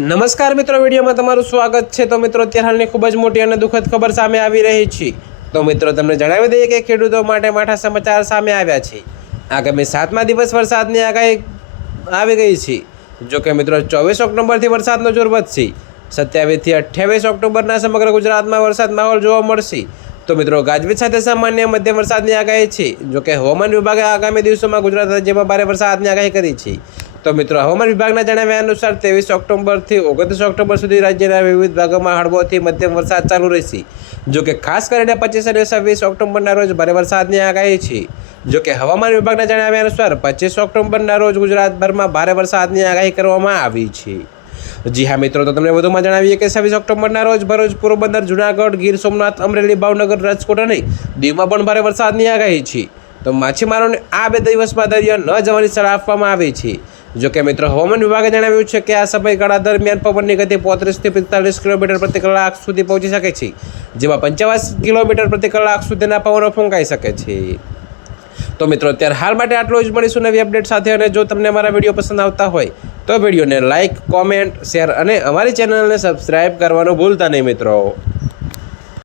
નમસ્કાર મિત્રો, વિડીયોમાં તમારું સ્વાગત છે। તો મિત્રો, અત્યારે હાલની ખૂબ જ મોટી અને દુઃખદ ખબર સામે આવી રહી છે। તો મિત્રો, તમને જણાવી દઈએ કે ખેડૂતો માટે માઠા સમાચાર સામે આવ્યા છે। આગામી 7મા દિવસ વરસાદની આગાહી આવી ગઈ છે। જો કે મિત્રો, 24 ઓક્ટોબરથી વરસાદનો જોર વધશે। 27થી 28 ઓક્ટોબરના સમગ્ર ગુજરાતમાં વરસાદ માહોલ જોવા મળશે। તો મિત્રો, ગાજવીજ સાથે સામાન્ય મધ્યમ વરસાદની આગાહી છે। જો કે હવામાન વિભાગે આગામી દિવસોમાં ગુજરાત રાજ્યમાં ભારે વરસાદની આગાહી કરી છે। તો મિત્રો, હવામાન વિભાગના જણાવ્યા અનુસાર 23 ઓક્ટોબરથી 29 ઓક્ટોબર સુધી રાજ્યના વિવિધ ભાગોમાં હળવોથી મધ્યમ વરસાદ ચાલુ રહેશે। જો કે ખાસ કરીને 25 અને 26 ઓક્ટોબરના રોજ ભારે વરસાદની આગાહી છે। જો કે હવામાન વિભાગના જણાવ્યા અનુસાર 25 ઓક્ટોબરના રોજ ગુજરાતભરમાં ભારે વરસાદની આગાહી કરવામાં આવી છે। જી હા મિત્રો, તો તમને વધુમાં જણાવીએ કે 26 ઓક્ટોબરના રોજ ભરૂચ, પોરબંદર, જૂનાગઢ, ગીર સોમનાથ, અમરેલી, ભાવનગર, રાજકોટ અને દીવમાં પણ ભારે વરસાદની આગાહી છે। તો માછીમારોને આ 2 દિવસમાં દરિયો ન જવાની સલાહ આપવામાં આવી છે। જો કે મિત્રો, હવામાન વિભાગે જણાવ્યું છે કે આ સમયગાળા દરમિયાન પવનની ગતિ 35થી 45 કિલોમીટર પ્રતિ કલાક સુધી પહોંચી શકે છે, જેમાં 55 કિલોમીટર પ્રતિ કલાક સુધીના પવનો ફૂંકાઈ શકે છે। તો મિત્રો, અત્યારે હાલ માટે આટલું જ। મળીશું નવી અપડેટ સાથે। અને જો તમને અમારા વિડીયો પસંદ આવતા હોય તો વિડીયોને લાઇક, કોમેન્ટ, શેર અને અમારી ચેનલને સબસ્ક્રાઈબ કરવાનું ભૂલતા નહીં મિત્રો।